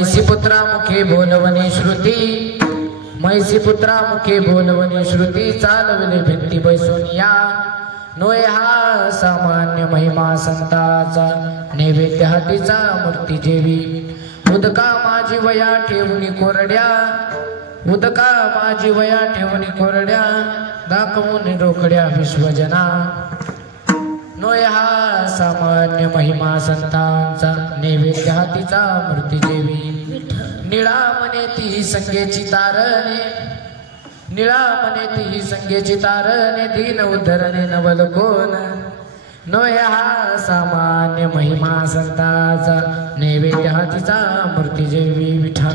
मैसीपुत्रा मुखे बोलवणे श्रुती, मैसीपुत्रा मुखे बोलवणे श्रुती, चालवले भिंती बैसोनिया नोय हा सामान्य महिमा संताचा, नैवेद्य हातीचा मूर्ती जेवी, उदका माझी वया ठेवणी कोरड्या, उदका माझी वया ठेवणी कोरड्या, दाखवून रोकड्या विश्वजना नोय हा सामान्य महिमा संतांचा, नैवेद्य हातीचा मूर्ती जेवी, निळा म्हणे ती संगेची तारणे, निळा म्हणे ती संगेची तारणे, दीन उद्धरणे नवल कोण नोय हा सामान्य महिमा संतांचा, नैवेद्य हातीचा मूर्ती जेवी, विठ्ठल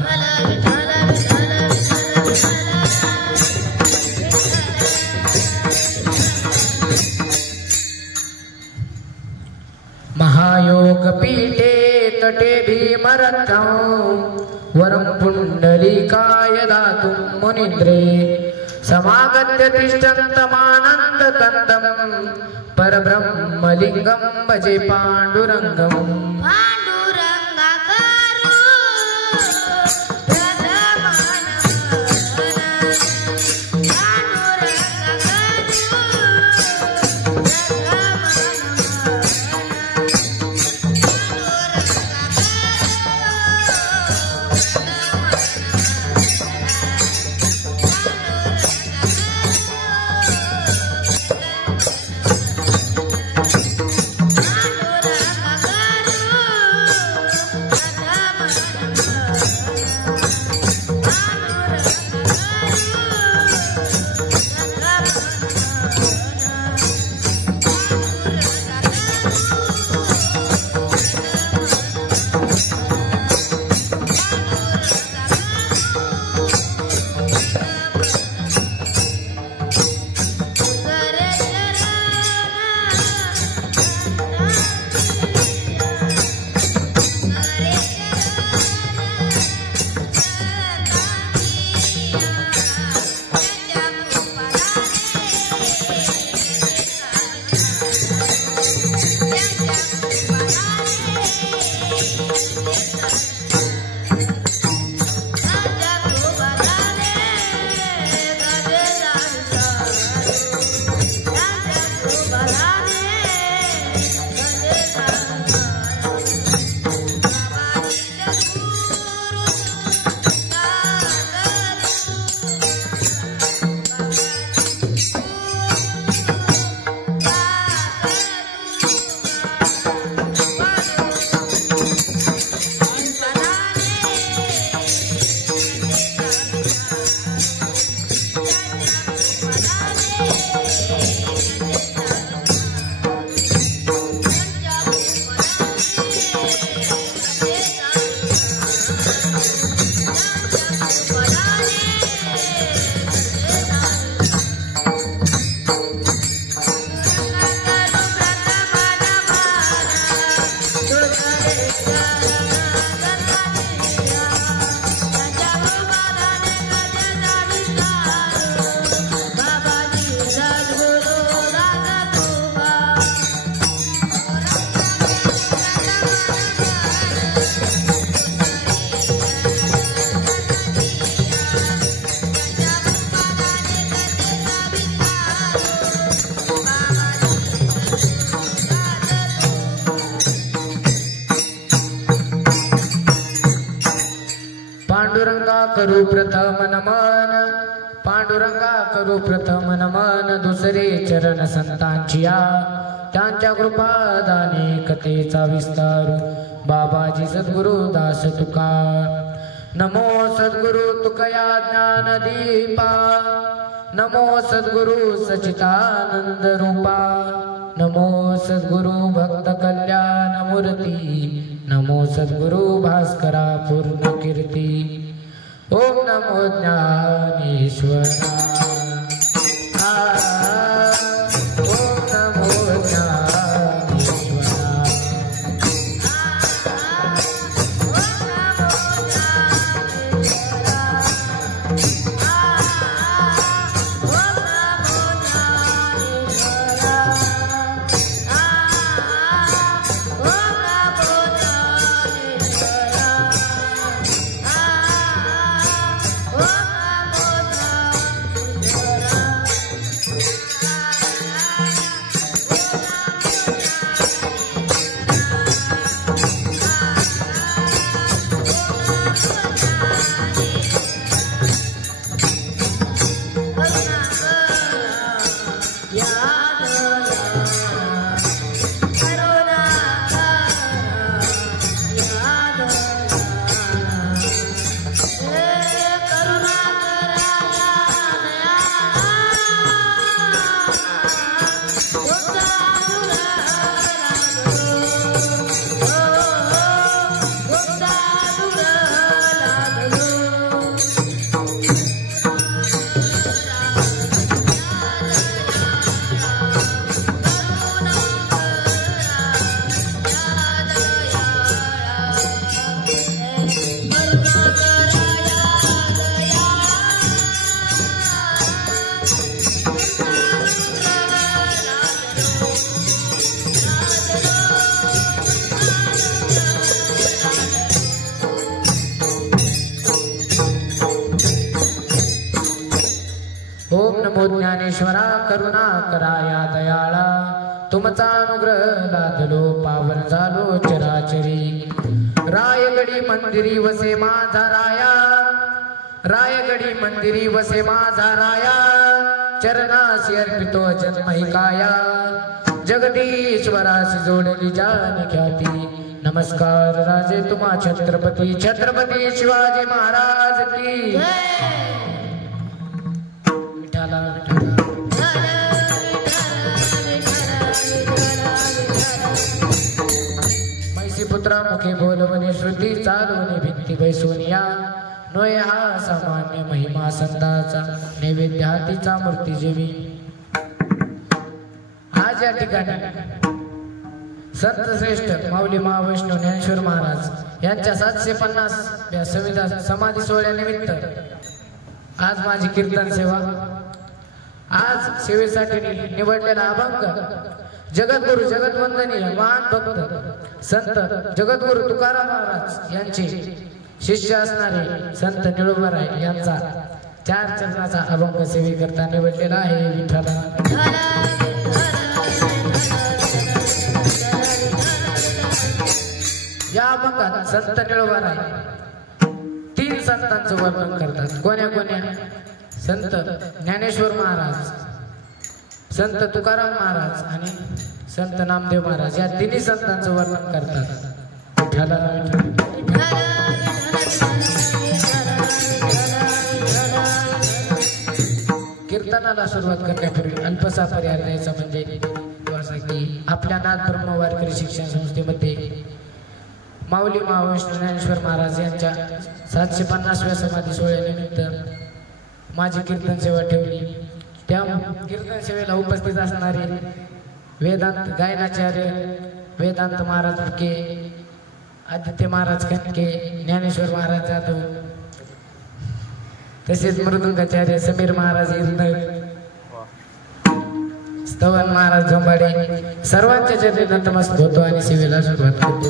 महायोग पीठे तटे भीमरथं, वरं पुंडलिकाय दातुं मुनीन्द्रे, समागत्य तिष्ठन्तमानन्दकन्दं, परब्रह्मलिङ्गं भजे पाण्डुरङ्गम्। करू प्रथम नमन, पांडुरंगा करू प्रथम नमन, दुसरे चरण संतांचिया, त्यांच्या कृपादाने कथेचा विस्तार, बाबाजी सद्गुरु दास तुका, नमो सद्गुरु तुकया ज्ञान दीपा, नमो सद्गुरु सचितानंद रूपा, नमो सद्गुरु भक्त कल्याण मूर्ती, नमो सद्गुरु भास्करा पूर्ण कीर्ती, ओम नमो ज्ञानेश्वरा, ओम नमो ज्ञानेश्वरा, ज्ञानेश्वरा करुणा करा या दयाळा तुमचा अनुग्रह लादलो पावन झालो चराचरी रायगडी मंदिरी वसे माझा राया रायगडी मंदिरी वसे माझा राया चरणासी अर्पितो जन्मही काया जगदीश्वराशी जोडली जान ख्याती नमस्कार राजे तुम्हा छत्रपती छत्रपती शिवाजी महाराज की विठाला मैसी पुत्रा मुखे बोलवणे श्रुती चालवणे भिंती बैसोनिया नोय हा सामान्य महिमा संताचा नैवेद्य हातीचा मूर्ती जेवी आज या ठिकाणी संत श्रेष्ठ माऊली महावैष्णव ज्ञानेश्वर महाराज यांच्या 750 संविधान समाधी सोहळ्यानिमित्त आज माझी कीर्तन सेवा आज सेवेसाठी निवडलेला अभंग जगद्गुरु जगतवंदनीय महान भक्त संत जगद्गुरु तुकाराम महाराज यांचे शिष्य असणारे संत निळोबाराय यांचा 4 चरणाचा अभंग सेवेकरता निवडलेला आहे विठ्ठला या अभंगात संत निळोबाराय 3 संतांचं वर्णन करतात कोण्या कोण्या संत ज्ञानेश्वर महाराज संत तुकाराम महाराज आणि संत नामदेव महाराज या 3 संतांचं वर्णन करतात विठ्ठला कीर्तनाला सुरुवात करण्यापूर्वी अल्पसा पर्याय द्यायचा म्हणजे असा की आपल्या नाथ ब्रह्म वारकरी शिक्षण संस्थेमध्ये माऊली महावैष्णव ज्ञानेश्वर महाराज यांच्या 750व्या समाधी सोहळ्यानिमित्त माझी कीर्तन सेवा ठेवली त्या कीर्तन सेवेला उपस्थित असणारे वेदांत गायनाचार्य वेदांत महाराज फुके आदित्य महाराज कनके ज्ञानेश्वर महाराज जाधव तसेच मृदुंगाचार्य समीर महाराज इरनक स्तवन महाराज झोंबाडे सर्वांच्या चरणी नतमस्तक होतो आणि सेवेला सुरुवात करतो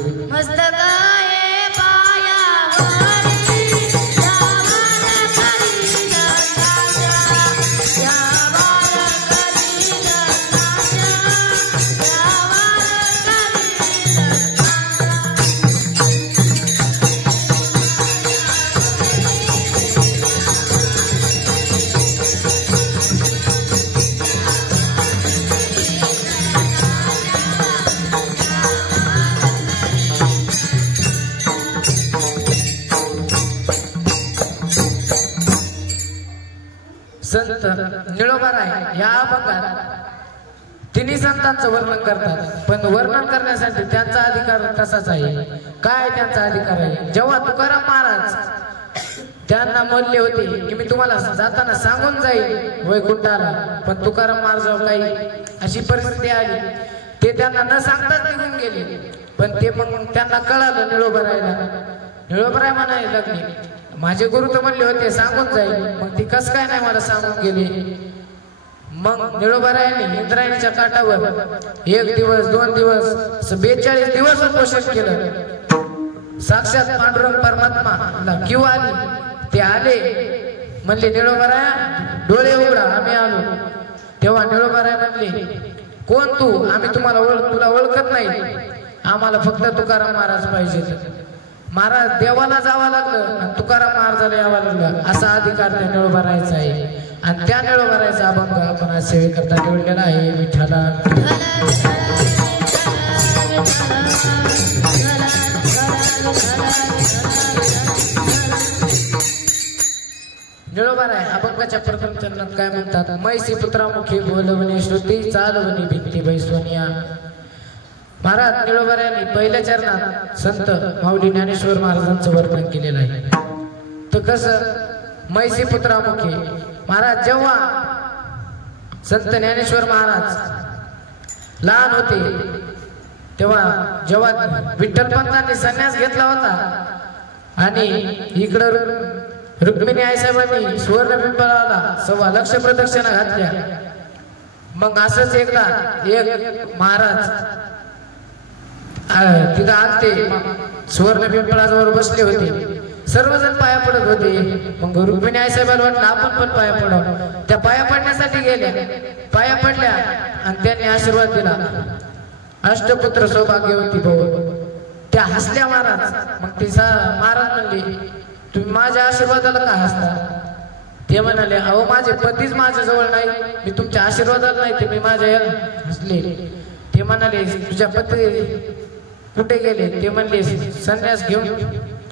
संत निळोबाराय या अभंगात 3 संतांचं वर्णन करतात पण वर्णन करण्यासाठी त्यांचा अधिकार तसाच आहे काय त्यांचा अधिकार आहे जेव्हा तुकाराम महाराज त्यांना म्हणले होते की मी तुम्हाला जाताना सांगून जाईल वैकुंठाला पण तुकाराम महाराज काही अशी परिस्थिती आली ते त्यांना न सांगताच निघून गेले पण ते मग त्यांना कळालं निळोबाराय म्हणायला लागले माझे गुरु तर म्हणले होते सांगून जाईल मग ती कस काय नाही मला सांगून गेली मग निळोबारायांनी इंद्रायणीच्या काठावर 1 दिवस 2 दिवस 42 दिवस उपोषण केलं साक्षात पांडुरंग परमात्मा क्यू आली ते आले म्हणले निळोबाराया डोळे उघडा आम्ही आलो तेव्हा निळोबाराय म्हणले कोण तू आम्ही तुला ओळखत नाही आम्हाला फक्त तुकाराम महाराज पाहिजे महाराज देवाला जावं लागलं आणि तुकाराम महाराजाला यावं लागलं असा अधिकार त्या निळोबारायचा आहे आणि त्या निळोबारायचा अभंग आपण आज सेवेकरता निवडलेला आहे विठ्ठला निळोबाराय अभंगाच्या प्रथम चरणात काय म्हणतात मैसी पुत्रामुखी बोलवणे श्रुती चालवणे भिंती बैसोनिया महाराज निळोबारायांनी पहिल्या चरणात संत माऊली ज्ञानेश्वर महाराजांचं वर्णन केलेलं आहे तर कसं मैसी पुत्रामुखे महाराज जेव्हा संत ज्ञानेश्वर महाराज लहान होते तेव्हा जेव्हा विठ्ठलपंतांनी संन्यास घेतला होता आणि इकडं रुक्मिणी आईसाहेबांनी सुवर्ण पिंपळाला 1.25 लाख प्रदक्षिणा घातल्या मग असंच एकदा एक महाराज तिथं आलते सुवर्ण पिंपळाजवळ बसले होते सर्वजण पाया पडत होते. मग रुक्मिणी आईसाहेबाला वाटलं आपण पण पाया पडावं. त्या पाया पडण्यासाठी गेल्या, पाया पडल्या आणि त्यांनी आशीर्वाद दिला. अष्टपुत्र सौभाग्यवती भव. त्या हसल्या महाराज. मग ती महाराज म्हणले तुम्ही माझ्या आशीर्वादाला का हसता? ते म्हणाले अहो माझे पतीच माझ्याजवळ नाही, मी तुमच्या आशीर्वादाला नाही ते मी माझ्या हसले. ते म्हणाले तुझ्या पती कुठे गेले? ते म्हणले संन्यास घेऊन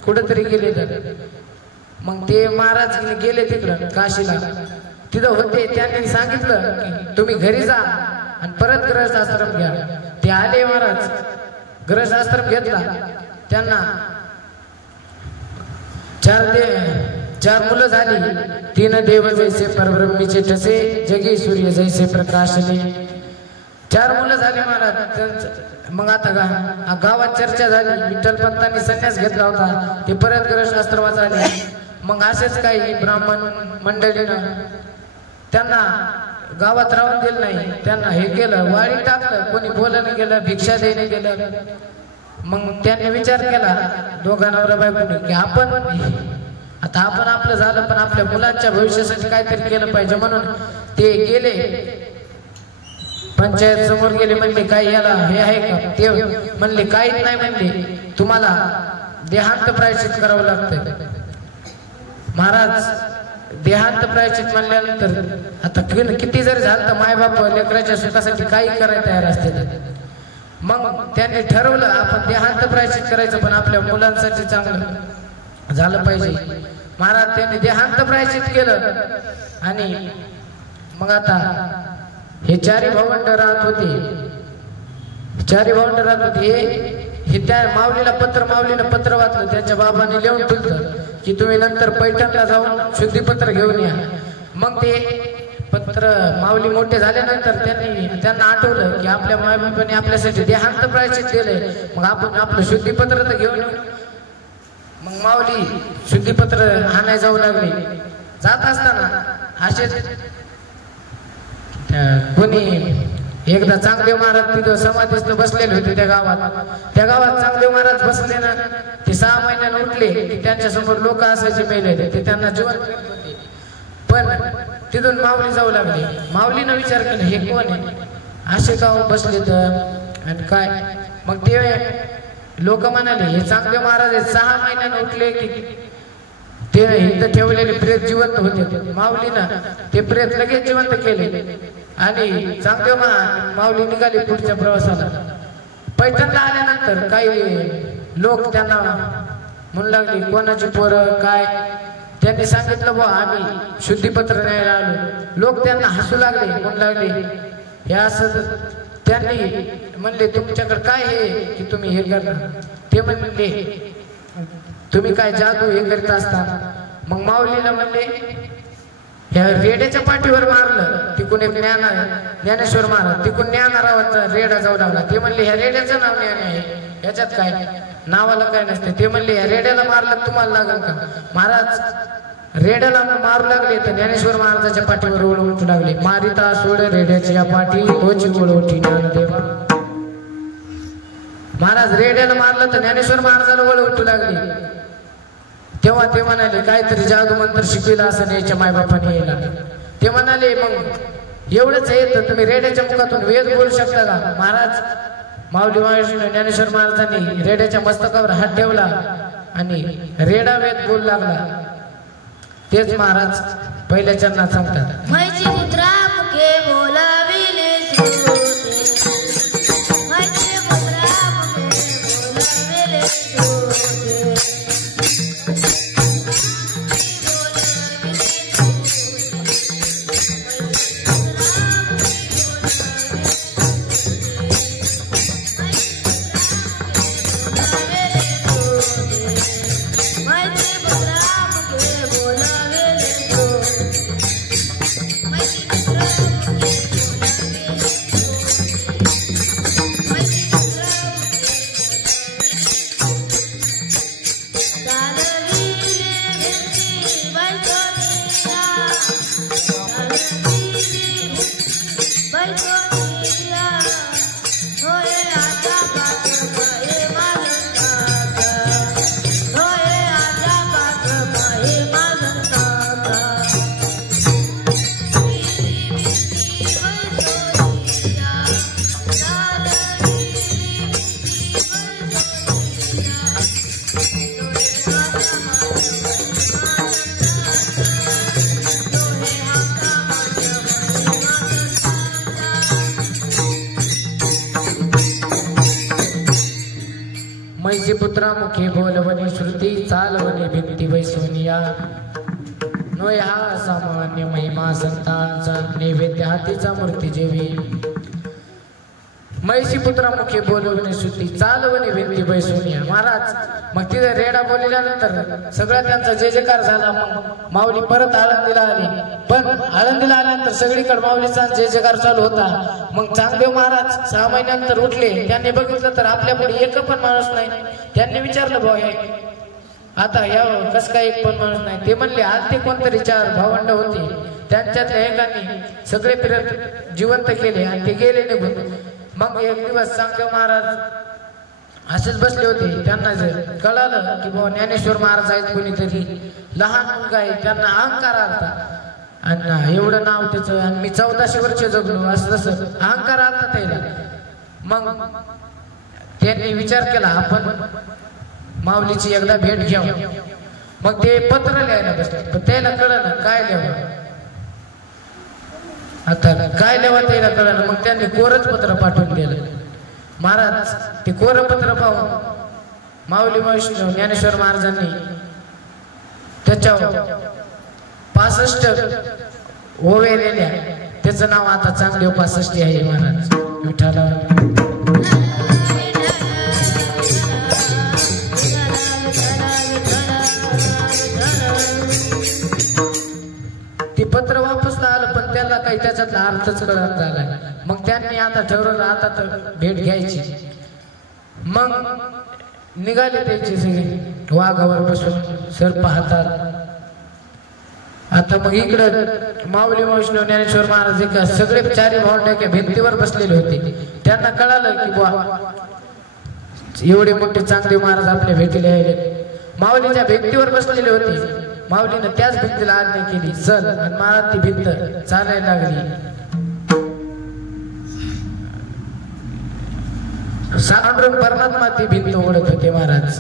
कुठेतरी गेले. तर मग ते महाराज गेले तिकडं काशीला. तिथं होते, त्यांनी सांगितलं की तुम्ही घरी जा आणि परत ग्रहस्थाश्रम घ्या. ते आले महाराज, ग्रहस्थाश्रम घेतला. त्यांना चार मुलं झाली. 3 देव जैसे परब्रह्मीचे ठसे, जगी सूर्य जैसे प्रकाशले. 4 मुलं झाली महाराज. मग आता गावात चर्चा झाली. विठ्ठलपंतांनी संन्यास घेतला होता, ते परत ग्रहस्थाश्रमात आले. मग असेच काही ब्राह्मण मंडळीनं त्यांना गावात राहून दिलं नाही. त्यांना हे केलं, वाळी टाकलं, कोणी बोलायला गेलं, भिक्षा देणे गेलं. मग त्यांनी विचार केला दोघा नवरा बायकोने की आपण आपलं झालं, पण आपल्या मुलांच्या भविष्यासाठी काहीतरी केलं पाहिजे. म्हणून ते गेले, पंचायत समोर गेले. म्हणले काय याला हे आहे का? ते म्हणले काहीच नाही. म्हणले तुम्हाला देहांत प्रायश्चित करावं लागतंय. महाराज देहांत प्रायश्चित म्हणल्यानंतर आता किती जरी झालं तर मायबाप लेकराच्या सुखासाठी काही करायला तयार असते. मग त्यांनी ठरवलं आपण देहांत प्रायश्चित करायचं, पण आपल्या मुलांसाठी चांगलं झालं पाहिजे. महाराज त्यांनी देहांत प्रायश्चित केलं. आणि मग आता हे 4 भावंड राहत होते. 4 भावंड राहत होते. हे त्या माऊलीनं पत्र वाचलं. त्यांच्या बाबाने लिहून ठेवलं की तुम्ही नंतर पैठणला जाऊन शुद्धीपत्र घेऊन या. मग ते पत्र माऊली मोठे झाल्यानंतर त्यांना आठवलं की आपल्या मायबापाने आपल्यासाठी देहांत प्रायश्चित केलंय, मग आपण आपलं शुद्धीपत्र तर घेऊन येऊ. मग माऊली शुद्धीपत्र आणायला जाऊ लागले. जात असताना असेच कोणी एकदा चांगदेव महाराज तिथं समाधीस्थ बसलेले होते त्या गावात चांगदेव महाराज बसले ना. ते 6 महिन्याने उठले की त्यांच्या समोर लोक असायचे मेलेले, ते त्यांना जिवंत करत होते. पण तिथून माऊली जाऊ लागले. माऊलीनं विचार केला हे कोण आहे, असे का बसले तर आणि काय? मग ते लोक म्हणाले हे चांगदेव महाराज 6 महिन्याने उठले की ते इथं ठेवलेले प्रेत जिवंत होते. माऊलीनं ते प्रेत लगेच जिवंत केले. आणि चांगदेव माऊली निघाली पुढच्या प्रवासाला. पैठणला आल्यानंतर काही लोक त्यांना म्हणू लागले कोणाची पोरं काय? त्यांनी सांगितलं बुवा आम्ही शुद्धीपत्र न्यायला आलो. लोक त्यांना हसू लागले, म्हणू लागले हे असं. त्यांनी म्हणले तुमच्याकडे काय हे की तुम्ही हे करता? ते म्हणले तुम्ही काय जादू हे करीत असता? मग माऊलीला म्हणले ह्या रेड्याच्या पाठीवर मारलं. तिकून एक ज्ञानेश्वर महाराज, तिकून ज्ञानारावांचा रेडा जाऊ लागला. ते म्हणले ह्या रेड्याचं नाव ज्ञानी आहे, याच्यात काय नावाला काय नसते. ते म्हणले ह्या रेड्याला मारलं तुम्हाला लागल का? महाराज रेड्याला मारू लागले तर ज्ञानेश्वर महाराजाच्या पाठीवर ओळ उठू लागले. मारिता सोड रेड्याच्या पाठी तोची ओळ उठी ज्ञानदेवा. महाराज रेड्याला मारलं तर ज्ञानेश्वर महाराजाला ओळ उठू लागली. तेव्हा ते म्हणाले काहीतरी जादू मंत्र शिकविला असं याच्या मायबापाने यायला. ते म्हणाले मग एवढंच आहे तर तुम्ही रेड्याच्या मुखातून वेद बोलू शकता का? महाराज माऊली ज्ञानेश्वर महाराजांनी रेड्याच्या मस्तकावर हात ठेवला आणि रेडा वेद बोलू लागला. तेच महाराज पहिल्या चरणात सांगतात. मैची मुद्रा मुखे बोलाविले मैची मुद्रा मुखे बोलाविले मैची पुत्रामुखे बोलवणे श्रुती चालवणे भिंती बैसोनिया नोय हा सामान्य महिमा संतांचा नैवेद्य हातीचा मूर्ती जेवी मैसी पुत्रामुखे बोलवणे श्रुती चालवणे भिंती बैसोनिया महाराज मग तिथे रेडा बोलल्यानंतर सगळा त्यांचा जय जयकार झाला मग माऊली परत आळंदीला आली पण आळंदीला आल्यानंतर सगळीकडे माऊलीचा जय जयकार चालू होता मग चांगदेव महाराज 6 महिन्यानंतर उठले त्यांनी बघितलं तर आपल्या पुढे एक पण माणूस नाही त्यांनी विचारलं भाऊ हे आता या कस काय एक पण माणूस नाही ते म्हणले आज ते कोणतरी 4 भावंड होते त्यांच्यातल्या एकाने सगळे फिरत जिवंत केले आणि ते गेले निघून मग एक दिवस चांगदेव महाराज असेच बसले होते त्यांना जर कळालं की बाबा ज्ञानेश्वर महाराज आहेत कोणीतरी लहान मुलगा आहे त्यांना अहंकार आलता आणि एवढं नाव त्याचं आणि मी 1400 वर्ष जगलो असं तसं अहंकार आलता त्याला मग त्यांनी विचार केला आपण माऊलीची एकदा भेट घ्यावं मग ते पत्र लिहायला बसले पण त्याला कळलं काय लिहावं आता काय लिहावं त्याला कळलं मग त्यांनी कोरच पत्र पाठवून दिलं महाराज ते कोरं पत्र पाहून माऊली वैष्णव ज्ञानेश्वर महाराजांनी त्याच्यावर 65 ओव्या लिहिल्या त्याचं नाव आता चांगदेव 65 आहे महाराज विठ्ठला ते पत्र वापस आलं पण त्याला काही त्याच्यातला अर्थच कळत झाला मग त्यांनी आता ठरवलं आता तर भेट घ्यायची मग निघाले त्याचे सगळे वाघावर बसून सर्प हातात आता मग इकडं माऊली वैष्णव ज्ञानेश्वर महाराज एका सगळे 4 भावंड भिंतीवर बसलेले होते त्यांना कळालं की बुवा एवढे मोठे चांगदेव महाराज आपल्या भेटीला यायले माऊलीच्या भिंतीवर बसलेले होते माऊलीनं त्याच भिंतीला आज्ञा केली चल आणि महाराज ती भिंत चालायला लागली सावंतराव परमात्मा ती भिंत ओढत होते महाराज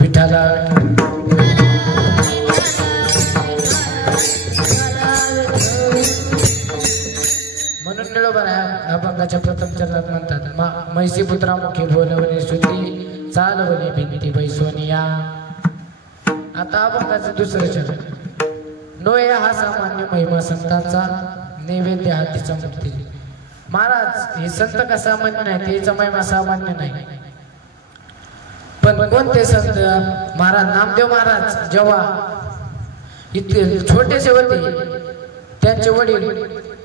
विठ्ठला म्हणून निळोबा अभंगाच्या प्रथम चरणात म्हणतात मैसी पुत्रामुखे बोलवणे श्रुती चालवणे भिंती बैसोनिया आता अभंगाचं दुसरं चरण नोय हा सामान्य महिमा संतांचा नैवेद्य हातीचा मूर्ती महाराज हे संत का सामान्य नाही त्याचा महिमा सामान्य नाही पण कोणते संत महाराज नामदेव महाराज जेव्हा इतके छोटेसे होते त्यांचे वडील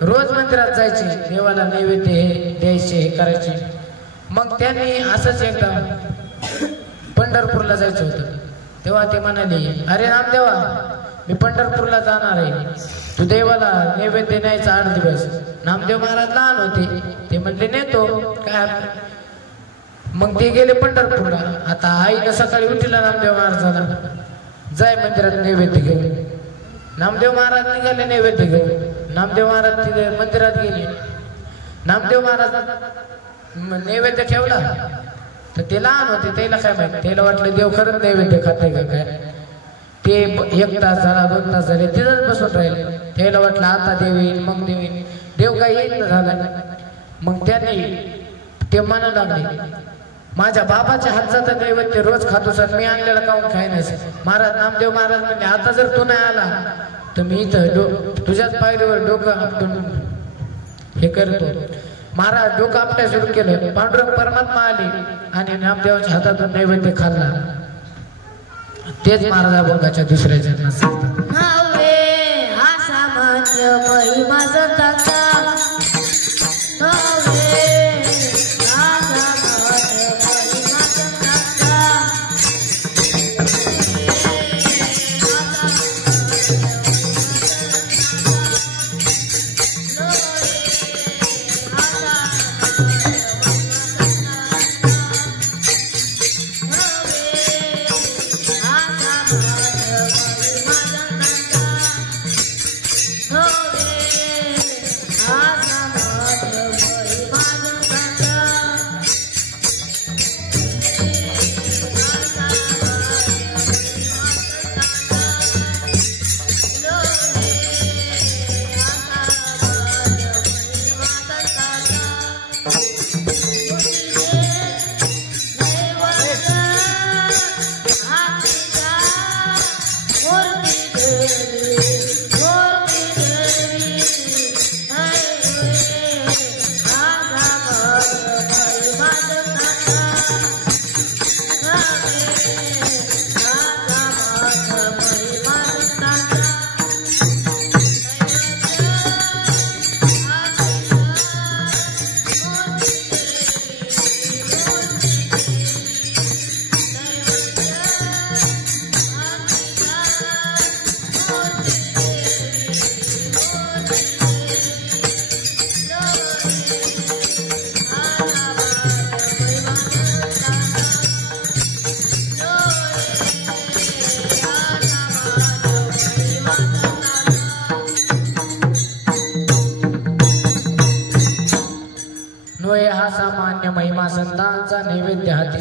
रोज मंदिरात जायचे देवाला नैवेद्य हे द्यायचे हे करायचे मग त्यांनी असंच एकदा पंढरपूरला जायचं होतं तेव्हा ते म्हणाले अरे नामदेवा मी पंढरपूरला जाणार आहे तू देवाला नैवेद्य न्यायचा 8 दिवस नामदेव महाराज लहान होते ते म्हणले नेतो काय मग ते गेले पंढरपूरला आता आईने सकाळी उठिला नामदेव महाराजाला जाय मंदिरात नैवेद्य घेऊन नामदेव महाराज निघाले नैवेद्य घेऊन नामदेव महाराज तिथे मंदिरात गेले नामदेव महाराज नैवेद्य ठेवला तर ते लहान होते त्याला काय माहिती त्याला वाटलं देव खरंच नैवेद्य खाते का काय ते 1 तास झाला 2 तास झाले तिथंच बसून राहिले त्याला वाटलं आता देव येईल मग देव येईल देव काय येईल ना झाला मग त्यांनी ते म्हणू लागले माझ्या बाबाच्या हातचा तर नैवेद्य रोज खातो सर मी आणलेला काऊन खाय नाही महाराज नामदेव महाराज म्हणजे आता जर तू नाही आला तर मी इथं तुझ्याच पायरीवर डोकं आपटून हे करतो महाराज डोकं आपट्या सुरू केलं पांडुरंग परमात्मा आले आणि नामदेवाच्या हातातून नैवेद्य खाल्ला तेच महाराज अभंगाच्या दुसऱ्या चरणात सांगतात नव्हे हा सामान्य महिमा संतांचा नव्हे हा सामान्य महिमा संतांचा Bye.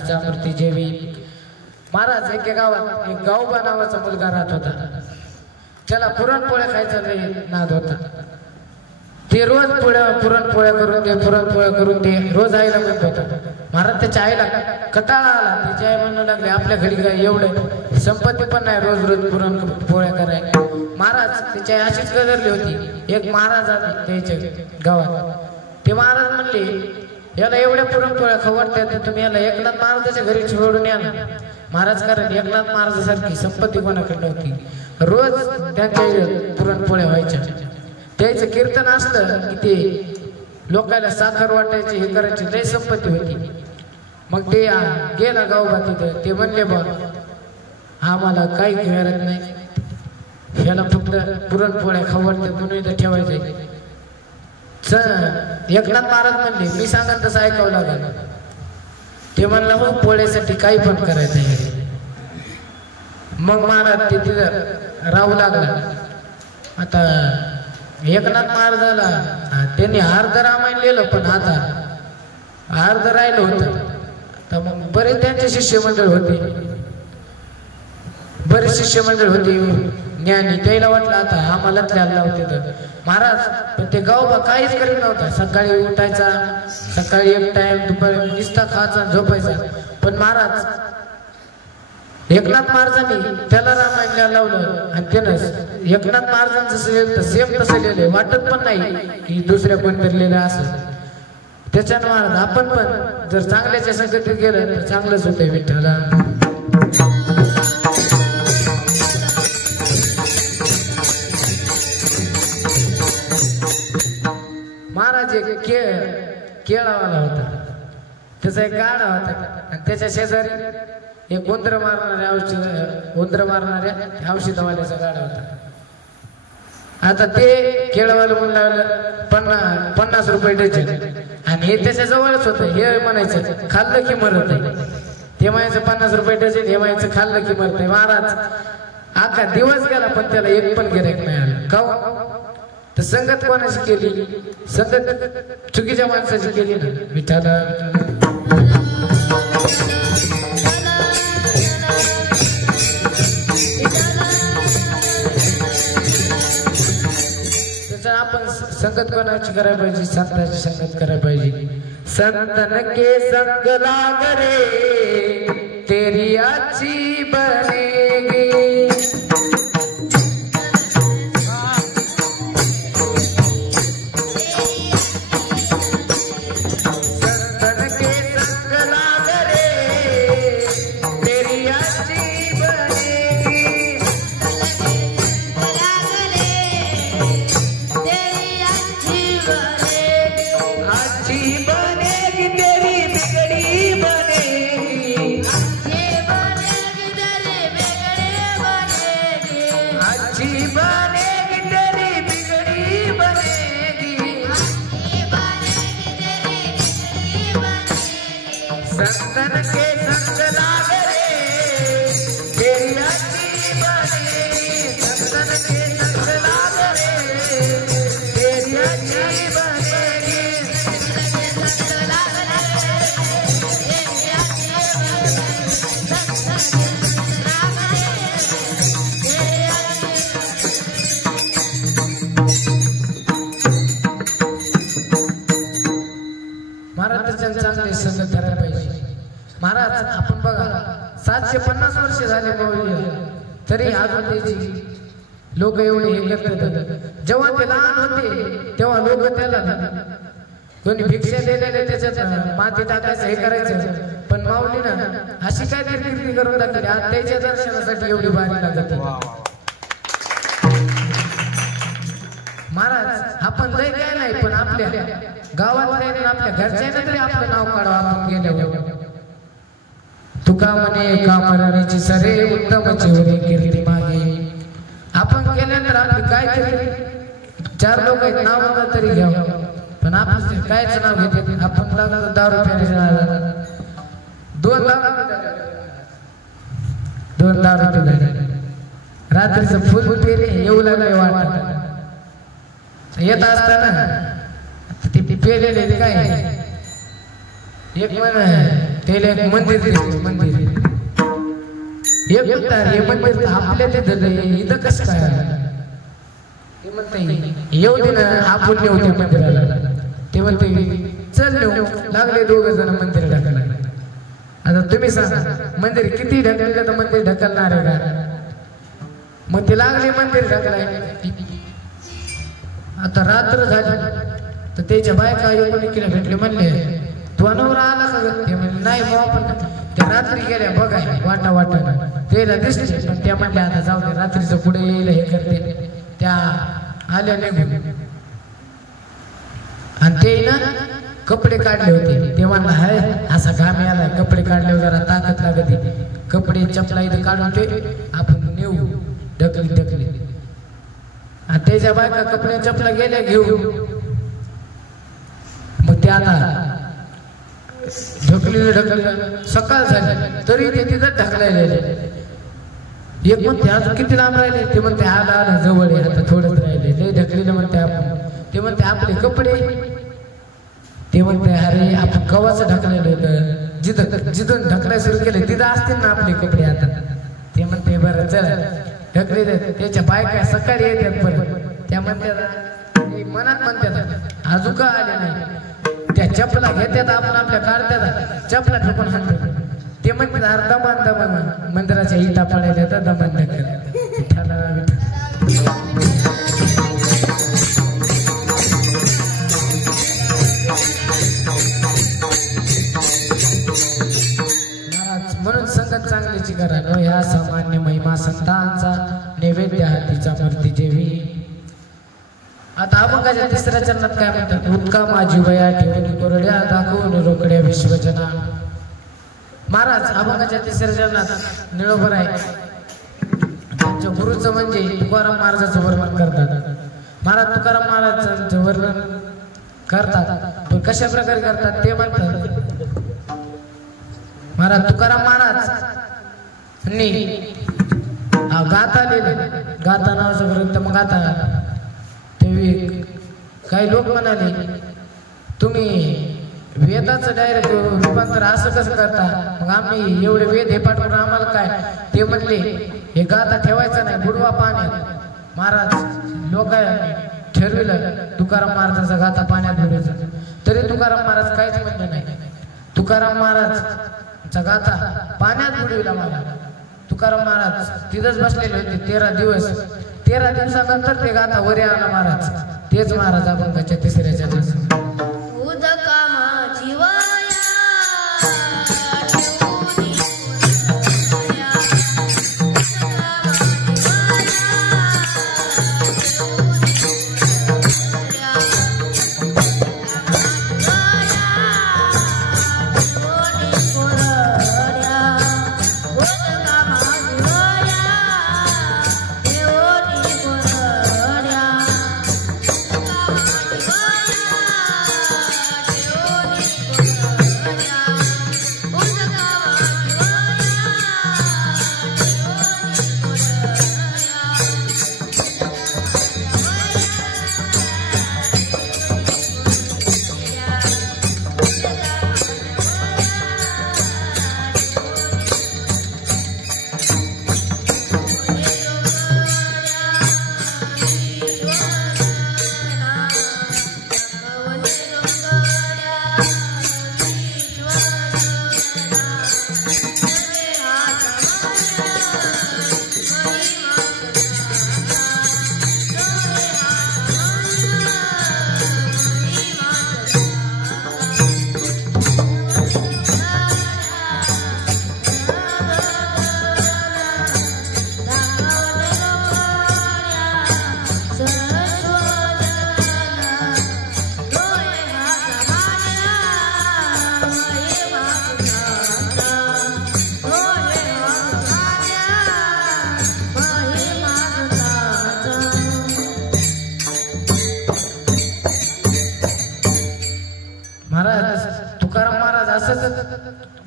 हातचा मूर्ती जेवी. महाराज एके गावात एक गावबा नावाचा मुलगा राहत होता. त्याला पुरणपोळ्या खायचा लय नाद होता. ते रोज पुरणपोळ्या करून ते रोज आईला म्हणत होता. महाराज त्याच्या आईला कटाळा आला. त्याची आई म्हणू लागली आपल्या घरी काय एवढं संपत्ती पण नाही रोज रोज पुरणपोळ्या करायला. महाराज त्याची आई अशीच गदरली होती. एक महाराज आले त्याच्या गावात. ते महाराज म्हणले याला एवढ्या पुरणपोळ्या खवडतात तुम्ही याला एकनाथ महाराजाच्या घरी सोडून या ना. महाराज कारण एकनाथ महाराजासारखी संपत्ती कोणाकडे नव्हती. रोज त्यांच्या पुरणपोळ्या व्हायच्या. त्याचं कीर्तन असलं की ते लोकांना साखर वाटायचे हे करायचे लय संपत्ती होती. मग ते गेला गावबा तिथं. ते म्हणले बा आम्हाला काही गरज नाही ह्याला फक्त पुरणपोळ्या खवडतात म्हणून इथं ठेवायचे. एकनाथ महाराज म्हणले मी सांगा तसं ऐकावं लागेल. ते म्हणलं हो पोळ्यासाठी काही पण करायचं आहे. मग महाराज ते तिथं राहू लागला. आता एकनाथ महाराजाला त्यांनी अर्ध रामायण लिहिलं पण आता अर्ध राहिलं होतं. तर मग बरेच त्यांचे शिष्यमंडळ होते. बरेच शिष्यमंडळ होते ज्ञानी. त्याला वाटलं आता आम्हालाच लिहायला होते. तर महाराज पण ते गावबा काहीच करीत नव्हता. सकाळी उठायचा, सकाळी एक टाइम, दुपारी निस्ता खायचा झोपायचा. पण महाराज एकनाथ महाराजांनी त्याला रामायण लिहायला लावलं आणि त्यानं एकनाथ महाराजांचं सेम तसं लिहिलंय. वाटत पण नाही की दुसऱ्या कोणतरी लिहिलं असं. त्याच्यानं महाराज आपण पण जर चांगल्याच्या संगतीत गेलं तर चांगलंच होतंय. विठ्ठला महाराज एक केळावाला होता. त्याचा एक गाडा होता आणि त्याच्या शेजारी एक उंदर मारणाऱ्या औषधवाल्याचा गाडा होता. आता ते केळावाला म्हणून लागलं 50 रुपये डझन आणि हे त्याच्या जवळच होतं. हे म्हणायचं खाल्लं की मरत आहे. ते म्हणायचं 50 रुपये डझन. हे म्हणायचं खाल्लं की मरत आहे. महाराज अख्खा दिवस गेला पण त्याला एक पण गिऱ्हाईक नाही आलं. का तर संगत कोणाची केली? संगत चुकीच्या माणसाची केली ना. विठाला त्याच्या आपण संगत कोणाची करायला पाहिजे? संतांची संगत करायला पाहिजे. संतन के संग लाग रे तेरी अच्छी बनेगी. महाराज आपण बघा 750 वर्ष झाले तरी अजून त्याची लोक एवढे हे करतात. जेव्हा ते लहान होते तेव्हा लोक त्याला कोणी भिक्षा दिलेले त्याच्यात माती टाकायचं हे करायचं. पण माऊली ना अशी काय कीर्ती करून टाकली. आज त्याच्या दर्शनासाठी एवढी भारी लागत. महाराज आपण लय काय नाही पण आपल्या गावात नाही आपल्या घरच्यांना तरी आपलं नाव काढावं. आपण गेल्यावर तुका म्हणे कामराची सरे उत्तम चिवरी कीर्ती मागे. आपण गेल्यानंतर आपली काय तरी 4 लोक आहेत नाव तरी घ्यावं. पण आपण कायच नाव घेते. आपण लागलं दारू प्यायला 2 दारू पिले. रात्रीचं फुल पेले येऊ लागले वाटत. येत असताना ते पेलेले काय एक म्हण त्याला एक मंदिर दिसलं मंदिर हे म्हणतात हे मंदिर आपल्या ते इथं कसं काय ते म्हणते येऊ दे ना आपण येऊ दे मंदिराला ते म्हणते चल नेऊ लागले दोघ जण मंदिर ढकलायला आता तुम्ही सांगा मंदिर किती ढकललं तर मंदिर ढकलणार आहे का मग ते लागले मंदिर ढकलाय आता रात्र झाली तर त्याच्या बायका एकोणीला भेटले म्हणले तू अनवर आला का ते म्हणले नाही बाबा पण त्या रात्री गेल्या बघाय वाटा वाटानं त्याला दिसले पण त्या म्हणल्या आता जाऊ दे रात्रीचं पुढे येईल हे करते त्या आल्या निघून आणि ते ना कपडे काढले होते ते म्हणला हाय असा घाम आलाय कपडे काढल्यावर जरा ताकद लागते कपडे चपला इथे काढून ते आपण नेऊ ढकली ढकली आणि त्याच्या बायका कपडे चपला गेल्या घेऊ मग ते आता ढकललं सकाळ झाली तरी ते तिथं ढकलायला एक म्हणते अजून किती लांब राहिले ते म्हणते आला आला जवळ आहे आता थोडंच राहिले लय ढकलीला म्हणते आपण ते म्हणते आपले कपडे ते म्हणते अरे आपण कवाचं ढकलेलं होतं जिथून ढकलाय सुरू केलं तिथं असतील ना आपले कपडे आता ते म्हणते बरं चल ढकले त्याच्या बायका सकाळी येतात परत त्या म्हणतात मनात म्हणतात अजून का आले नाही त्या चपला घेतात आपण आपल्या काढतात चपला ठोकून हाणतात ते म्हणतात अरे दमान दमान मंदिराच्या इटा पडायला तर दमान म्हणून संगत चांगलीची करा न ह्या सामान्य महिमा संतांचा नैवेद्य हातीचा मूर्ती जेवी आता अभंगाच्या तिसऱ्या चरणात काय म्हणतात उत्का माझी वया ठेवून कोरड्या दाखवून रोकड्या विश्वजना महाराज अभंगाच्या तिसऱ्या चरणात निळोबर आहे त्यांच्या गुरुचं म्हणजे तुकाराम महाराजांचं वर्णन करतात महाराज तुकाराम महाराजांचं वर्णन करतात पण कशा प्रकारे करतात ते म्हणतात महाराज तुकाराम महाराज गाथा लिहिलं गाथा नावाचं ग्रंथ मग गाथा काही लोक म्हणाले तुम्ही वेदाचं डायरेक्ट रूपांतर असं कसं करता मग आम्ही एवढे वेद हे पाठवून आम्हाला काय ते म्हणले हे गाथा ठेवायचं नाही बुडवा पाण्यात महाराज लोक ठरविलं तुकाराम महाराजांचा गाथा पाण्यात बुडवायचा तरी तुकाराम महाराज काहीच म्हणले नाही तुकाराम महाराजचा गाथा पाण्यात बुडविला मला तुकाराम महाराज तिथंच बसलेले होते 13 दिवस 13 दिवसानंतर ते गाथा वरी आला महाराज तेच महाराज अभंगाच्या तिसऱ्या चरणात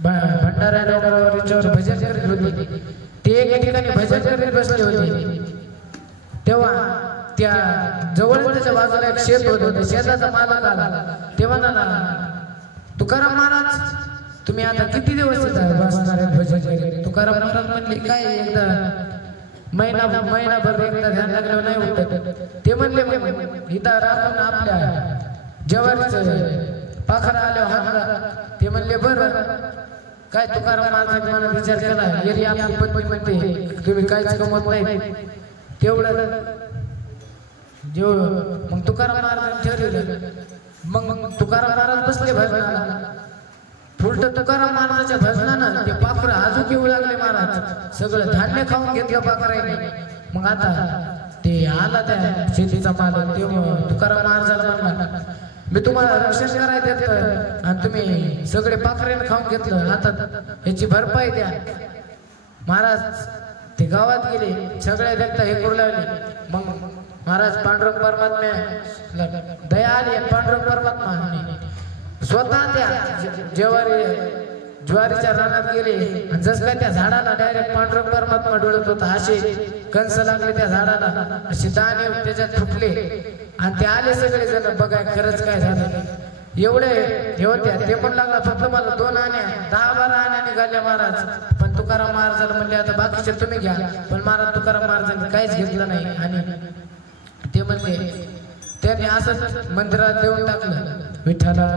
भंडारा डोंगरावर भजन करीत होते ते एका ठिकाणी भजन करीत बसले होते तेव्हा त्या जवळ त्याच्या बाजूला एक शेत होतं त्या शेताचा मालक आला तेव्हा ना तुकाराम महाराज तुम्ही आता किती दिवस इथं बसणार आहे भजन करीत? तुकाराम महाराज म्हणले काय एकदा महिनाभर एकदा ध्यान लागल्यावर नाही उठत. ते म्हणले इथं राहून आपल्या जवारीचं पाखरा आल्यावर हाणला. ते म्हणले बरं काय तुकाराम महाराजांनी मला विचार केला एरी आपली पत्नी म्हणते तुम्ही काहीच कमवत नाही तेवढं जेवढं. मग तुकाराम महाराजांनी ठरवलं. मग तुकाराम महाराज बसले भजनाला. उलट तुकाराम महाराजांच्या भजनानं ते पाखरं अजून येऊ लागले महाराज. सगळं धान्य खाऊन घेतलं पाखराने. मग आता ते आला त्या शेतीचा मालक ते तुकाराम महाराजाला म्हणला मी तुम्हाला रक्षण करायला देत आणि तुम्ही सगळे पाखरेने खाऊन घेतलं आता याची भरपाई द्या. महाराज ते गावात गेले सगळे देखता हे करू लागले. मग महाराज पांडुरंग परमात्मा दया आली. पांडुरंग परमात्मा स्वतः त्या ज्वारीच्या रानात गेले आणि जस काय त्या झाडाला डायरेक्ट पांडुरंग परमात्मा डोळत होता. असे कंस लागले त्या झाडाला असे दाणे त्याच्यात फुटले आणि ते आले सगळे जण बघाय खरंच काय झालं. एवढे हे होत्या ते पण लागला फक्त मला 2 आण्या 10-12 आण्या निघाल्या महाराज. पण तुकाराम महाराजाला म्हणले आता बाकीचे तुम्ही घ्या. पण महाराज तुकाराम महाराजांनी काहीच घेतलं नाही आणि ते म्हणले त्यांनी असंच मंदिरात देऊन टाकलं. विठ्ठला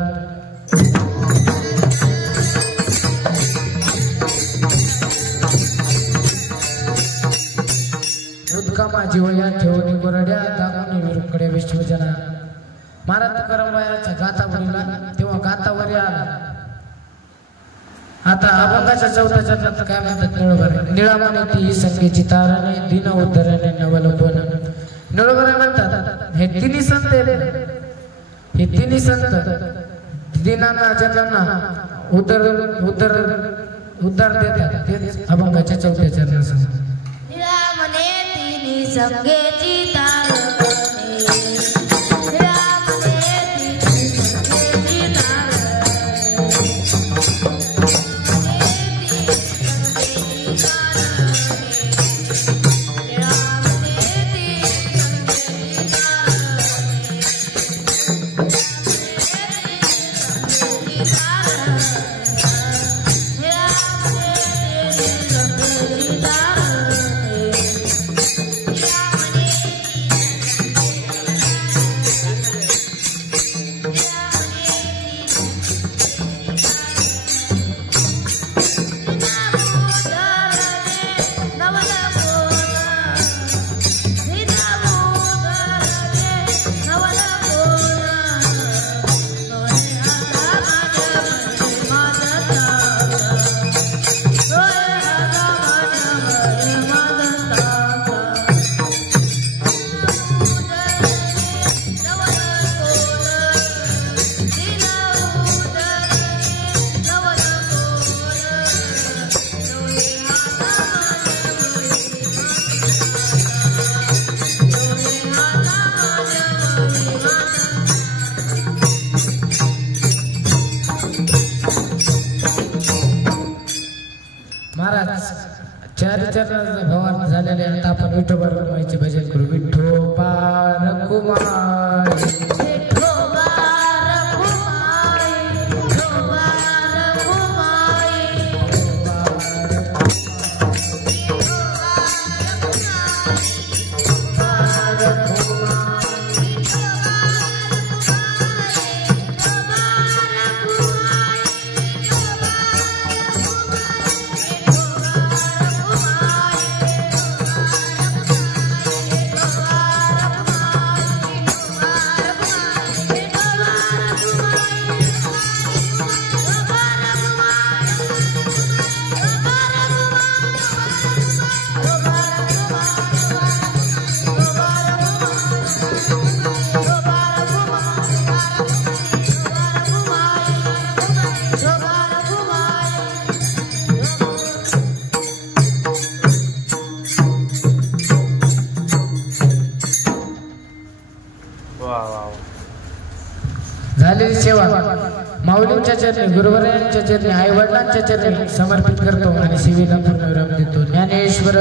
उदका माझी वया ठेवणी गोरड्या दाखवणी विरुकडे विश्वजना. महाराज तुकाराम वयाच्या गातावरीला तेव्हा गातावरी आला. आता अभंगाच्या 4थ्या चरणात काय म्हणतात निळोबर निळामाने ती संगीची ताराने दिन उद्धरणे नवलोपन. निळोबर म्हणतात हे तिन्ही संत हे तिन्ही संत दिनांना जनांना उद्धार देतात. तेच अभंगाच्या 4थ्या चरणात निळामने तिन्ही संगीची ताराने भवान झालेले. आता आपण विठोबा रखुमाईचे भजन करू. विठोबा रखुमाई झालेली सेवा माऊलींच्या चरणी गुरुवर्यांच्या चरणी आई वडिलांच्या चरणी समर्पित करतो आणि सेवेला पूर्ण विराम देतो. ज्ञानेश्वर